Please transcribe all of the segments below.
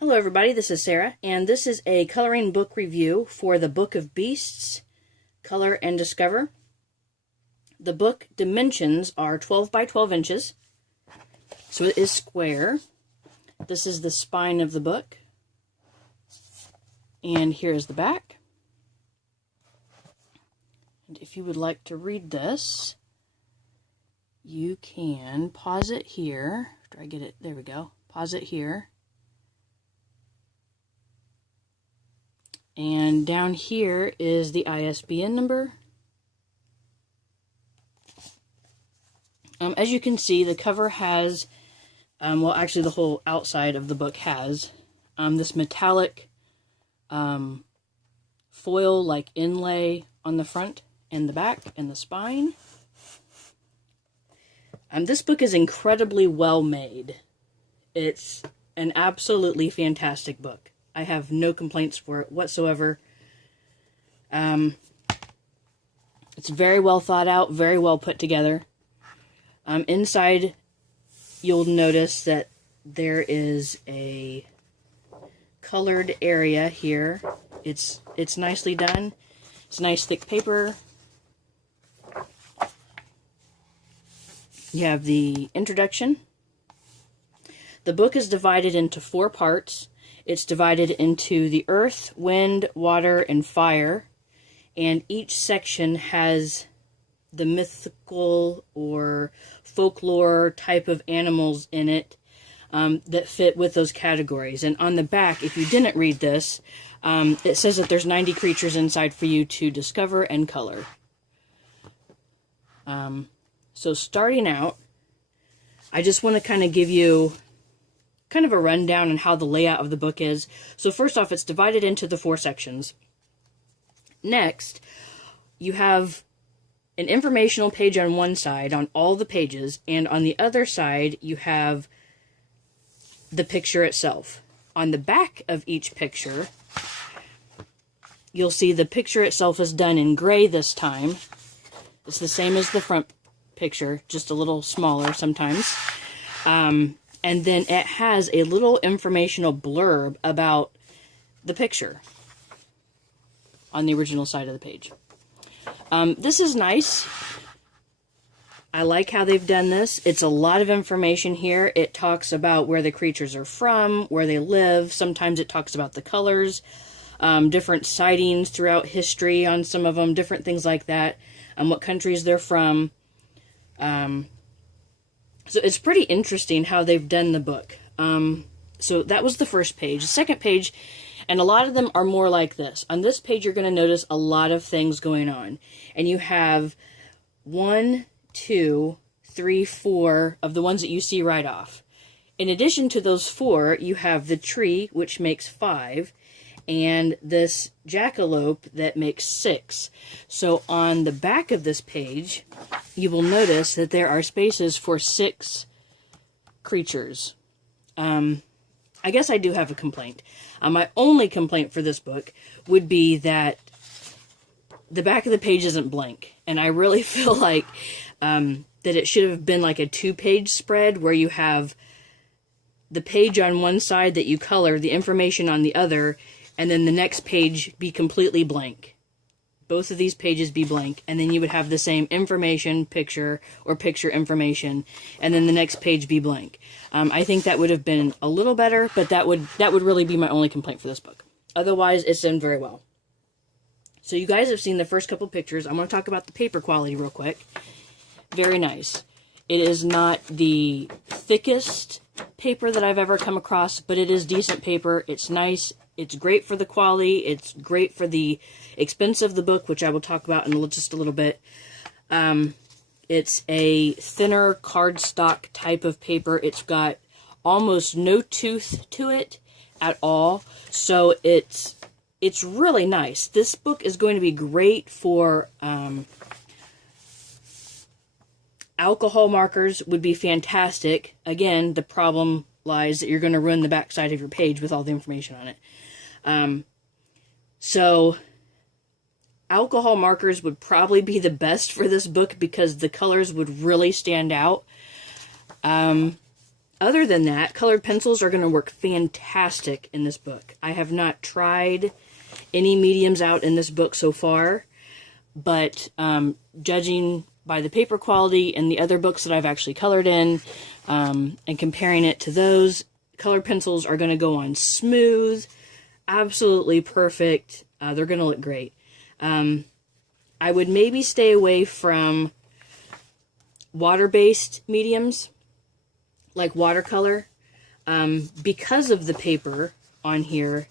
Hello everybody, this is Sarah, and this is a coloring book review for the Book of Beasts, Color and Discover. The book dimensions are 12 by 12 inches, so it is square. This is the spine of the book, and here's the back. And if you would like to read this, you can pause it here. After I get it, there we go. Pause it here. And down here is the ISBN number. As you can see, the cover has, well, actually the whole outside of the book has this metallic foil-like inlay on the front and the back and the spine. This book is incredibly well made. It's an absolutely fantastic book. I have no complaints for it whatsoever. It's very well thought out, very well put together. Inside, you'll notice that there is a colored area here. It's nicely done. It's nice thick paper. You have the introduction. The book is divided into 4 parts. It's divided into the earth, wind, water, and fire. And each section has the mythical or folklore type of animals in it that fit with those categories. And on the back, if you didn't read this, it says that there's 90 creatures inside for you to discover and color. So starting out, I just want to kind of give you kind of a rundown on how the layout of the book is. So first off, it's divided into the 4 sections. Next, you have an informational page on one side on all the pages, and on the other side, you have the picture itself. On the back of each picture, you'll see the picture itself is done in gray this time. It's the same as the front picture, just a little smaller sometimes. And then it has a little informational blurb about the picture on the original side of the page. This is nice. I like how they've done this. It's a lot of information here. It talks about where the creatures are from, where they live. Sometimes it talks about the colors, different sightings throughout history on some of them, different things like that, what countries they're from. So it's pretty interesting how they've done the book. So that was the first page. The second page, and a lot of them are more like this. On this page, you're going to notice a lot of things going on. And you have 1, 2, 3, 4 of the ones that you see right off. In addition to those 4, you have the tree, which makes 5, and this jackalope that makes 6. So on the back of this page, you will notice that there are spaces for 6 creatures. I guess I do have a complaint. My only complaint for this book would be that the back of the page isn't blank. And I really feel like that it should have been like a 2-page spread where you have the page on one side that you color, the information on the other, and then the next page be completely blank. Both of these pages be blank, and then you would have the same information, picture, or picture information, and then the next page be blank. I think that would have been a little better, but that would really be my only complaint for this book. Otherwise, it's done very well. So you guys have seen the first couple pictures. I'm going to talk about the paper quality real quick. Very nice. It is not the thickest paper that I've ever come across, but it is decent paper. It's nice. It's great for the quality. It's great for the expense of the book, which I will talk about in just a little bit. It's a thinner cardstock type of paper. It's got almost no tooth to it at all. So it's really nice. This book is going to be great for alcohol markers. Would be fantastic. Again, the problem lies that you're going to ruin the back side of your page with all the information on it. So alcohol markers would probably be the best for this book because the colors would really stand out. Other than that, colored pencils are going to work fantastic in this book. I have not tried any mediums out in this book so far, but judging by the paper quality and the other books that I've actually colored in, and comparing it to those, colored pencils are going to go on smooth, absolutely perfect. They're going to look great. I would maybe stay away from water-based mediums, like watercolor, because of the paper on here.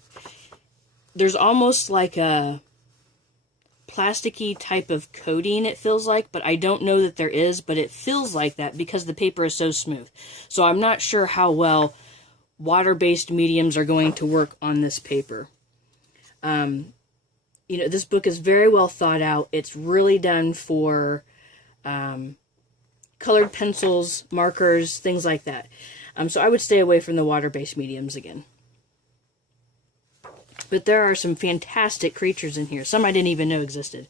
There's almost like a plasticky type of coating, it feels like, but I don't know that there is, but it feels like that because the paper is so smooth. So I'm not sure how well water-based mediums are going to work on this paper. You know, this book is very well thought out. It's really done for colored pencils, markers, things like that. So I would stay away from the water-based mediums again. But there are some fantastic creatures in here. Some I didn't even know existed.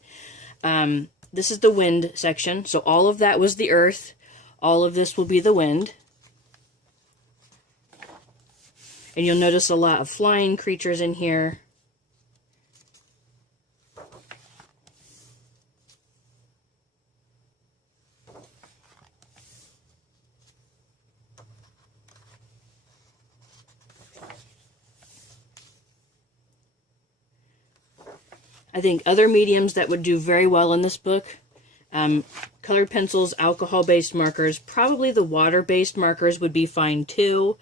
This is the wind section. So all of that was the earth. All of this will be the wind. And you'll notice a lot of flying creatures in here. I think other mediums that would do very well in this book, colored pencils, alcohol-based markers, probably the water-based markers would be fine too.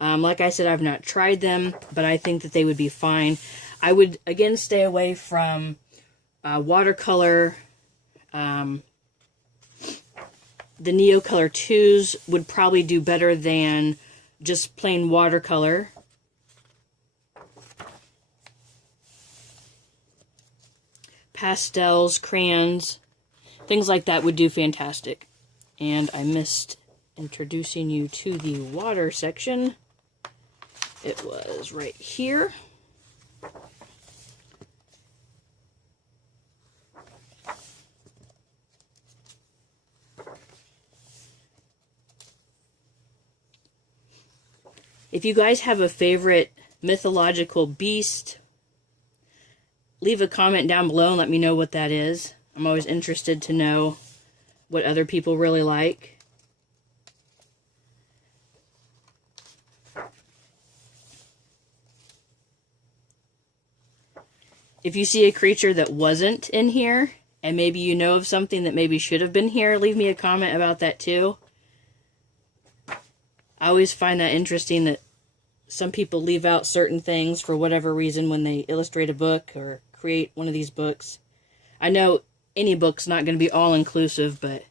Like I said, I've not tried them, but I think that they would be fine. I would, again, stay away from watercolor. The Neocolor 2s would probably do better than just plain watercolor. Pastels, crayons, things like that would do fantastic. And I missed introducing you to the water section. It was right here. If you guys have a favorite mythological beast, leave a comment down below and let me know what that is. I'm always interested to know what other people really like. If you see a creature that wasn't in here, and maybe you know of something that maybe should have been here, leave me a comment about that too. I always find that interesting that some people leave out certain things for whatever reason when they illustrate a book or create one of these books. I know any book's not going to be all-inclusive, but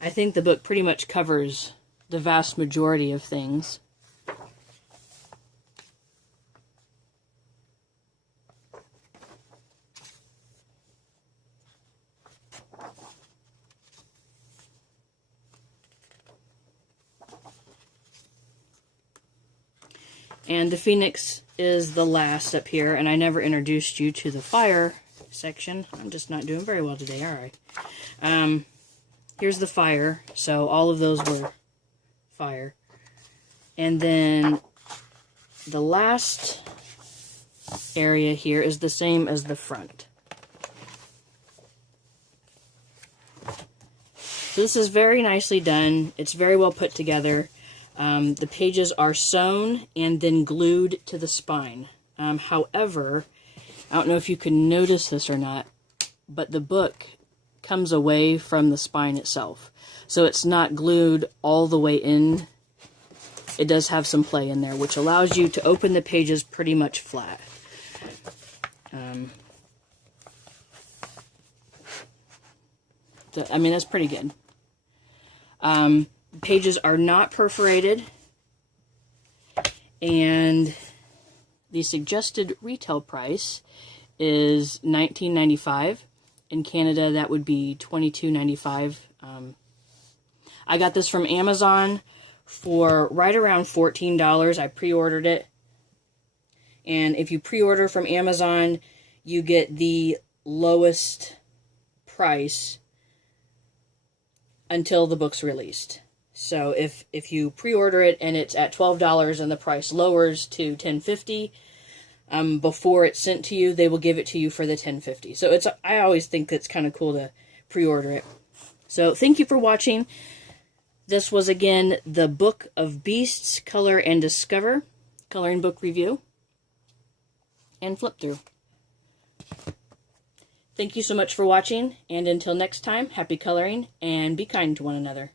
I think the book pretty much covers the vast majority of things. And the Phoenix is the last up here, and I never introduced you to the fire section. I'm just not doing very well today, alright. Here's the fire, so all of those were fire. And then the last area here is the same as the front. So this is very nicely done. It's very well put together. The pages are sewn and then glued to the spine. However, I don't know if you can notice this or not, but the book comes away from the spine itself. So it's not glued all the way in. It does have some play in there, which allows you to open the pages pretty much flat. I mean, that's pretty good. Pages are not perforated, and the suggested retail price is $19.95. In Canada, that would be $22.95. I got this from Amazon for right around $14. I pre-ordered it, and if you pre-order from Amazon, you get the lowest price until the book's released. So if you pre-order it and it's at $12 and the price lowers to $10.50, before it's sent to you, they will give it to you for the $10.50. So I always think it's kind of cool to pre-order it. So thank you for watching. This was again the Book of Beasts, Color and Discover, coloring book review, and flip through. Thank you so much for watching, and until next time, happy coloring and be kind to one another.